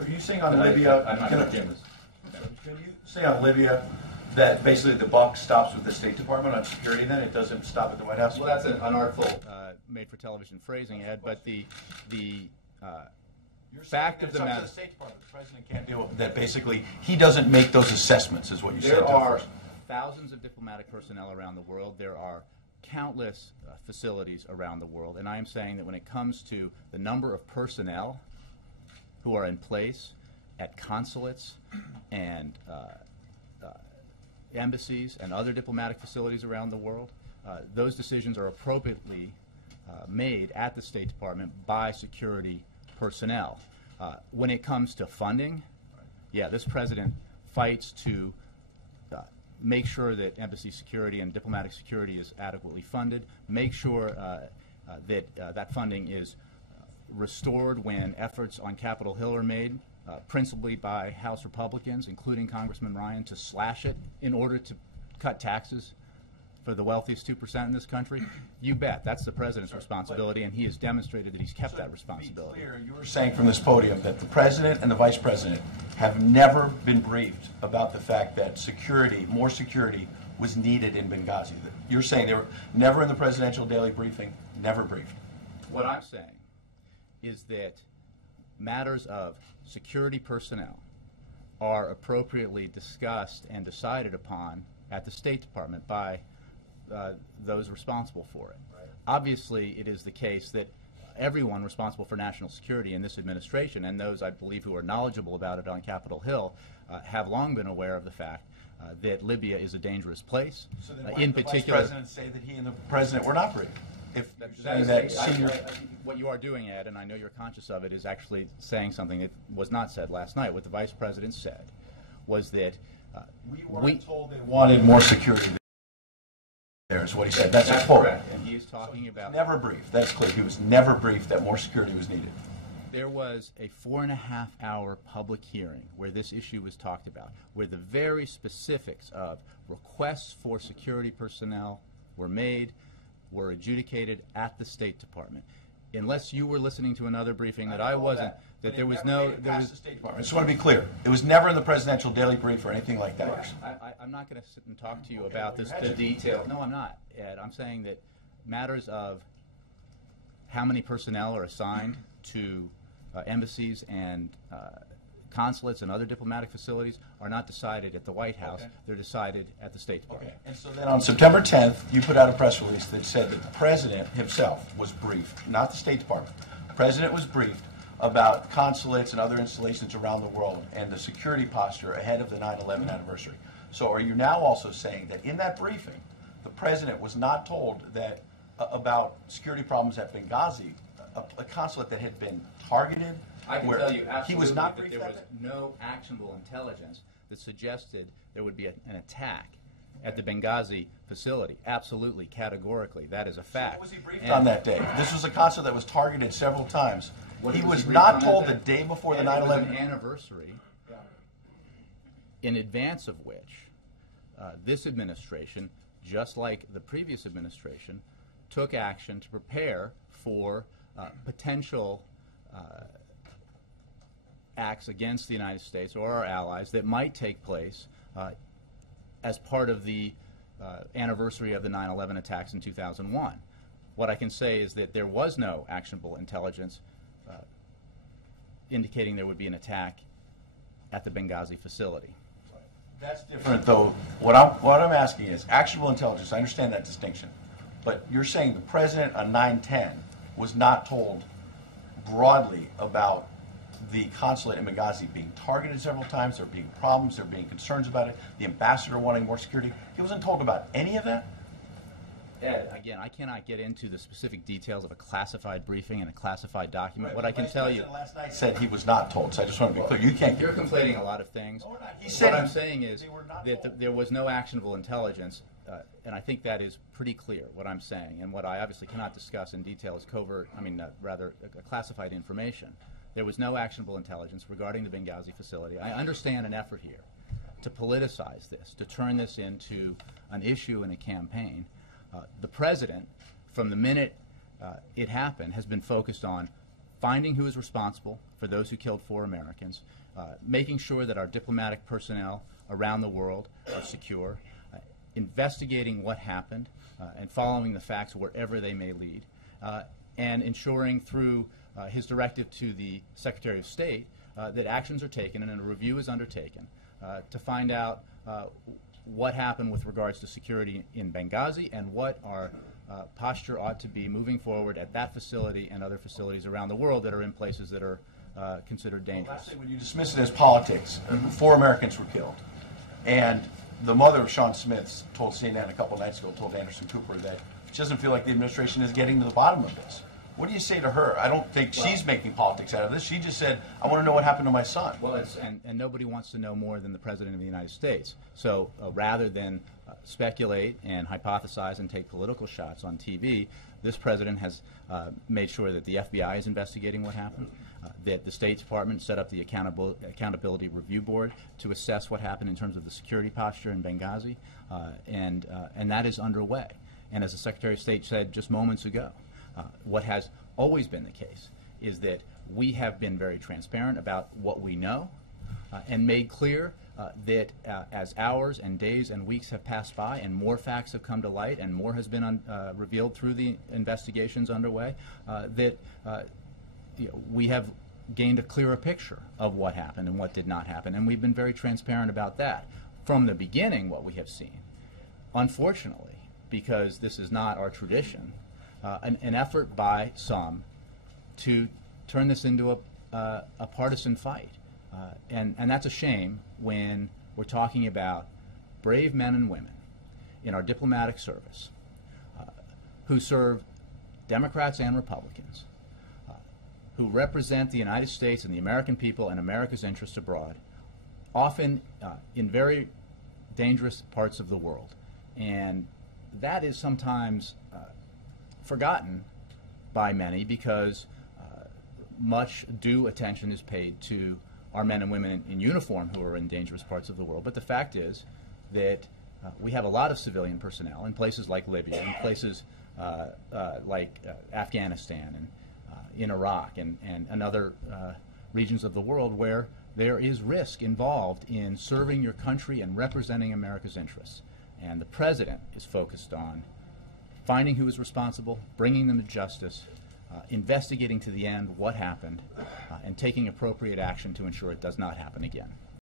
Are you saying on Libya? Can you say on Libya that basically the buck stops with the State Department on security? Then it doesn't stop at the White House. Well, that's an unartful, made-for-television phrasing, Ed. But the fact of the matter, the State Department, the president can't deal with that. Basically, he doesn't make those assessments, is what you said. There are thousands of diplomatic personnel around the world. There are countless facilities around the world, and I am saying that when it comes to the number of personnel who are in place at consulates and embassies and other diplomatic facilities around the world, those decisions are appropriately made at the State Department by security personnel. When it comes to funding, yeah, this president fights to make sure that embassy security and diplomatic security is adequately funded, make sure that that funding is restored when efforts on Capitol Hill are made, principally by House Republicans, including Congressman Ryan, to slash it in order to cut taxes for the wealthiest 2% in this country. You bet. That's the president's responsibility, and he has demonstrated that he's kept that responsibility. To be clear, you were saying from this podium that the president and the vice president have never been briefed about the fact that security, more security, was needed in Benghazi. You're saying they were never in the presidential daily briefing, never briefed. What I'm saying is that matters of security personnel are appropriately discussed and decided upon at the State Department by those responsible for it. Right. Obviously, it is the case that everyone responsible for national security in this administration, and those I believe who are knowledgeable about it on Capitol Hill, have long been aware of the fact that Libya is a dangerous place. So then why did the vice president say that he and the president were not briefed? If what you are doing, Ed, and I know you're conscious of it, is actually saying something that was not said last night. What the vice president said was that we weren't told they wanted more security. There is what he said. That's a quote. Correct. And he's talking about never briefed. That's clear. He was never briefed that more security was needed. There was a 4.5-hour public hearing where this issue was talked about, where the very specifics of requests for security personnel were made, were adjudicated at the State Department. Unless you were listening to another briefing that I wasn't, that there was no... the State Department. I just want to be clear. It was never in the presidential daily brief or anything like that. I'm not going to sit and talk to you about this, the detail. No, I'm not, Ed. I'm saying that matters of how many personnel are assigned to embassies and consulates and other diplomatic facilities are not decided at the White House. Okay. They're decided at the State Department. Okay. And so then on September 10th, you put out a press release that said that the president himself was briefed, not the State Department. The president was briefed about consulates and other installations around the world and the security posture ahead of the 9/11 anniversary. So are you now also saying that in that briefing, the president was not told that about security problems at Benghazi, a consulate that had been targeted? I can tell you absolutely he was not that there was no actionable intelligence that suggested there would be an attack at the Benghazi facility. Absolutely, categorically. That is a fact. So what was he briefed on that day? This was a consulate that was targeted several times. He was not told the day before the 9/11 anniversary, in advance of which this administration, just like the previous administration, took action to prepare for potential acts against the United States or our allies that might take place as part of the anniversary of the 9/11 attacks in 2001. What I can say is that there was no actionable intelligence indicating there would be an attack at the Benghazi facility. That's different, though. What I'm asking is actionable intelligence. I understand that distinction, but you're saying the president on 9/10 was not told broadly about the consulate in Benghazi being targeted several times, there being problems, there being concerns about it, the ambassador wanting more security. He wasn't told about any of that? Ed, again, I cannot get into the specific details of a classified briefing and a classified document. Right, what I can tell you... last night said he was not told, so I just want to be clear. You can't... You're conflating a lot of things. No, we're not. What I'm saying is that there was no actionable intelligence, and I think that is pretty clear, what I'm saying. And what I obviously cannot discuss in detail is classified information. There was no actionable intelligence regarding the Benghazi facility. I understand an effort here to politicize this, to turn this into an issue in a campaign. The president, from the minute it happened, has been focused on finding who is responsible for those who killed 4 Americans, making sure that our diplomatic personnel around the world are secure, investigating what happened and following the facts wherever they may lead, and ensuring through his directive to the Secretary of State that actions are taken and a review is undertaken to find out what happened with regards to security in Benghazi and what our posture ought to be moving forward at that facility and other facilities around the world that are in places that are considered dangerous. Lastly, when you dismiss it as politics, 4 Americans were killed. And the mother of Sean Smith told CNN a couple nights ago, told Anderson Cooper, that she doesn't feel like the administration is getting to the bottom of this. What do you say to her? I don't think she's making politics out of this. She just said, I want to know what happened to my son. Well, and nobody wants to know more than the President of the United States. So rather than speculate and hypothesize and take political shots on TV, this President has made sure that the FBI is investigating what happened, that the State Department set up the Accountability Review Board to assess what happened in terms of the security posture in Benghazi, and that is underway. And as the Secretary of State said just moments ago, what has always been the case is that we have been very transparent about what we know and made clear that as hours and days and weeks have passed by and more facts have come to light and more has been revealed through the investigations underway, that we have gained a clearer picture of what happened and what did not happen. And we've been very transparent about that. From the beginning, what we have seen, unfortunately, because this is not our tradition, an effort by some to turn this into a partisan fight. And that's a shame when we're talking about brave men and women in our diplomatic service who serve Democrats and Republicans, who represent the United States and the American people and America's interests abroad, often in very dangerous parts of the world. And that is sometimes forgotten by many because much due attention is paid to our men and women in uniform who are in dangerous parts of the world. But the fact is that we have a lot of civilian personnel in places like Libya, in places like Afghanistan and in Iraq and other regions of the world where there is risk involved in serving your country and representing America's interests. And the President is focused on finding who is responsible, bringing them to justice, investigating to the end what happened, and taking appropriate action to ensure it does not happen again.